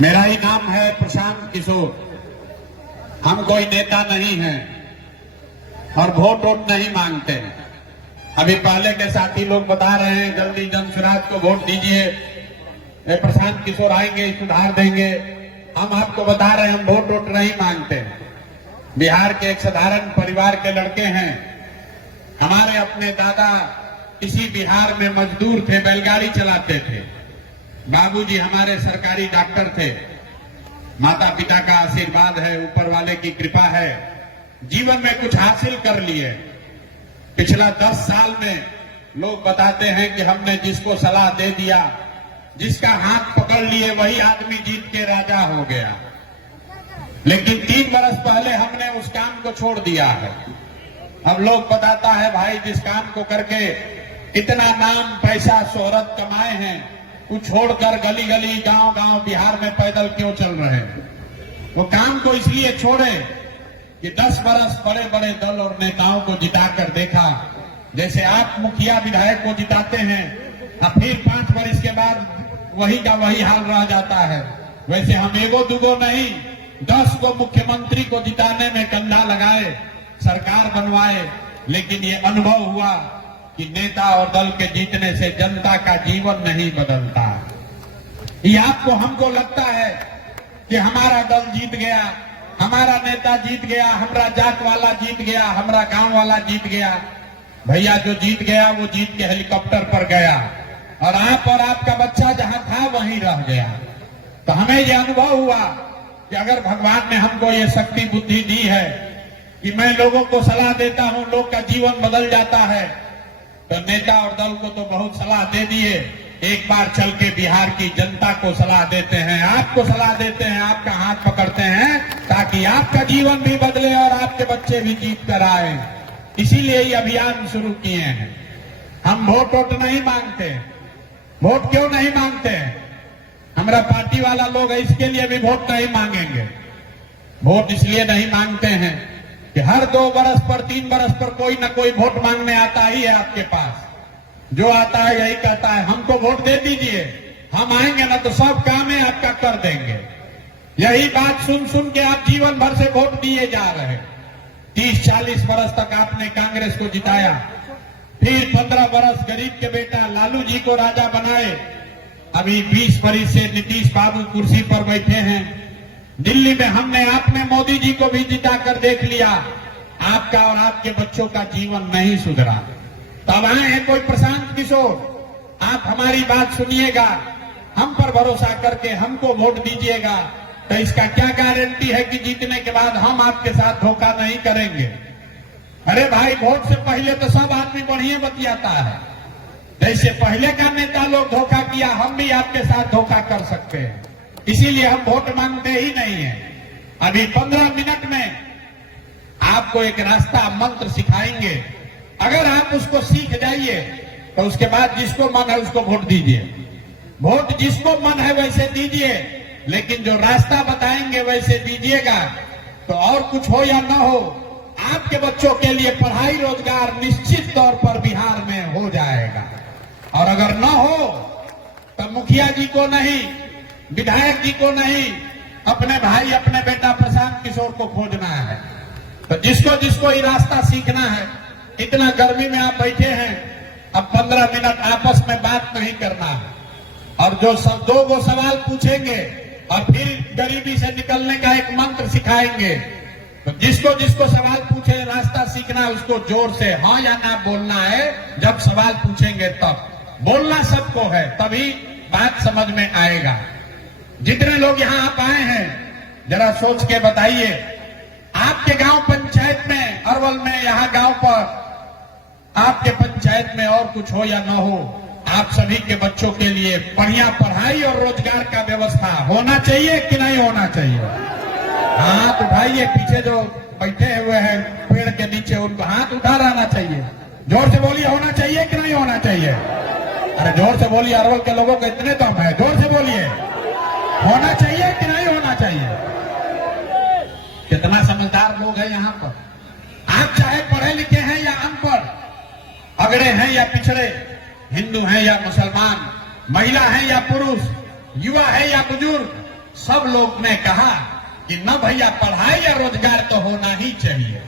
मेरा ही नाम है प्रशांत किशोर। हम कोई नेता नहीं हैं और वोट वोट नहीं मांगते हैं। अभी पहले के साथी लोग बता रहे हैं जल्दी जनसुराज को वोट दीजिए, प्रशांत किशोर आएंगे सुधार देंगे। हम आपको बता रहे हैं हम वोट वोट नहीं मांगते हैं। बिहार के एक साधारण परिवार के लड़के हैं। हमारे अपने दादा इसी बिहार में मजदूर थे, बैलगाड़ी चलाते थे। बाबूजी हमारे सरकारी डॉक्टर थे। माता पिता का आशीर्वाद है, ऊपर वाले की कृपा है, जीवन में कुछ हासिल कर लिए। पिछला 10 साल में लोग बताते हैं कि हमने जिसको सलाह दे दिया, जिसका हाथ पकड़ लिए, वही आदमी जीत के राजा हो गया। लेकिन 3 बरस पहले हमने उस काम को छोड़ दिया है। अब लोग बताता है भाई जिस काम को करके इतना नाम पैसा शोहरत कमाए हैं, वो छोड़कर गली गली गांव गांव बिहार में पैदल क्यों चल रहे हैं? वो काम को इसलिए छोड़े कि 10 बरस बड़े बड़े दल और नेताओं को जिताकर देखा। जैसे आप मुखिया विधायक को जिताते हैं और फिर 5 वर्ष के बाद वही का वही हाल रह जाता है, वैसे हम एगो दुगो नहीं 10 को मुख्यमंत्री को जिताने में कंधा लगाए, सरकार बनवाए। लेकिन ये अनुभव हुआ कि नेता और दल के जीतने से जनता का जीवन नहीं बदलता। ये आपको हमको लगता है कि हमारा दल जीत गया, हमारा नेता जीत गया, हमारा जात वाला जीत गया, हमारा गांव वाला जीत गया। भैया जो जीत गया वो जीत के हेलीकॉप्टर पर गया और आपका बच्चा जहां था वहीं रह गया। तो हमें ये अनुभव हुआ कि अगर भगवान ने हमको ये शक्ति बुद्धि दी है कि मैं लोगों को सलाह देता हूं, लोग का जीवन बदल जाता है, तो नेता और दल को तो बहुत सलाह दे दिए। एक बार चल के बिहार की जनता को सलाह देते हैं, आपको सलाह देते हैं, आपका हाथ पकड़ते हैं ताकि आपका जीवन भी बदले और आपके बच्चे भी जीत कर आए। इसीलिए ये अभियान शुरू किए हैं। हम वोट वोट नहीं मांगते। वोट क्यों नहीं मांगते हैं? हमारा पार्टी वाला लोग है, इसके लिए भी वोट नहीं मांगेंगे। वोट इसलिए नहीं मांगते हैं कि हर 2 बरस पर 3 बरस पर कोई न कोई वोट मांगने आता ही है आपके पास। जो आता है यही कहता है हमको वोट दे दीजिए, हम आएंगे ना तो सब काम है आपका कर देंगे। यही बात सुन सुन के आप जीवन भर से वोट दिए जा रहे हैं। 30-40 बरस तक आपने कांग्रेस को जिताया, फिर 15 बरस गरीब के बेटा लालू जी को राजा बनाए। अभी 20 बरस से नीतीश बाबू कुर्सी पर बैठे हैं। दिल्ली में हमने आपने मोदी जी को भी जिताकर देख लिया, आपका और आपके बच्चों का जीवन नहीं सुधरा। तब आए हैं कोई प्रशांत किशोर, आप हमारी बात सुनिएगा, हम पर भरोसा करके हमको वोट दीजिएगा। तो इसका क्या गारंटी है कि जीतने के बाद हम आपके साथ धोखा नहीं करेंगे? अरे भाई वोट से पहले तो सब आदमी बढ़िया बतियाता है। जैसे पहले का नेता लोग धोखा किया, हम भी आपके साथ धोखा कर सकते हैं। इसीलिए हम वोट मांगते ही नहीं है। अभी 15 मिनट में आपको एक रास्ता मंत्र सिखाएंगे। अगर आप उसको सीख जाइए तो उसके बाद जिसको मन है उसको वोट दीजिए। वोट जिसको मन है वैसे दीजिए, लेकिन जो रास्ता बताएंगे वैसे दीजिएगा। तो और कुछ हो या ना हो, आपके बच्चों के लिए पढ़ाई रोजगार निश्चित तौर पर बिहार में हो जाएगा। और अगर ना हो तो मुखिया जी को नहीं, विधायक जी को नहीं, अपने भाई अपने बेटा प्रशांत किशोर को खोजना है। तो जिसको जिसको ये रास्ता सीखना है, इतना गर्मी में आप बैठे हैं, अब 15 मिनट आपस में बात नहीं करना है और जो सब 2 सवाल पूछेंगे और फिर गरीबी से निकलने का एक मंत्र सिखाएंगे। तो जिसको जिसको सवाल पूछे रास्ता सीखना है, उसको जोर से हाँ या ना बोलना है। जब सवाल पूछेंगे तब बोलना सबको है, तभी बात समझ में आएगा। जितने लोग यहाँ आप आए हैं जरा सोच के बताइए, आपके गांव पंचायत में, अरवल में, यहाँ गांव पर आपके पंचायत में और कुछ हो या ना हो, आप सभी के बच्चों के लिए बढ़िया पढ़ाई और रोजगार का व्यवस्था होना चाहिए कि नहीं होना चाहिए? हाथ उठाइए। पीछे जो बैठे हुए हैं पेड़ के नीचे, उनको हाथ उठा रहना चाहिए। जोर से बोलिए, होना चाहिए कि नहीं होना चाहिए? अरे जोर से बोलिए, अरवल के लोगों को इतने दम है, जोर से बोलिए, होना चाहिए कि नहीं होना चाहिए? कितना समझदार लोग हैं यहाँ पर। आप चाहे पढ़े लिखे हैं या अनपढ़, अगड़े हैं या पिछड़े, हिंदू हैं या मुसलमान, महिला है या पुरुष, युवा है या बुजुर्ग, सब लोग ने कहा कि न भैया पढ़ाई या रोजगार तो होना ही चाहिए।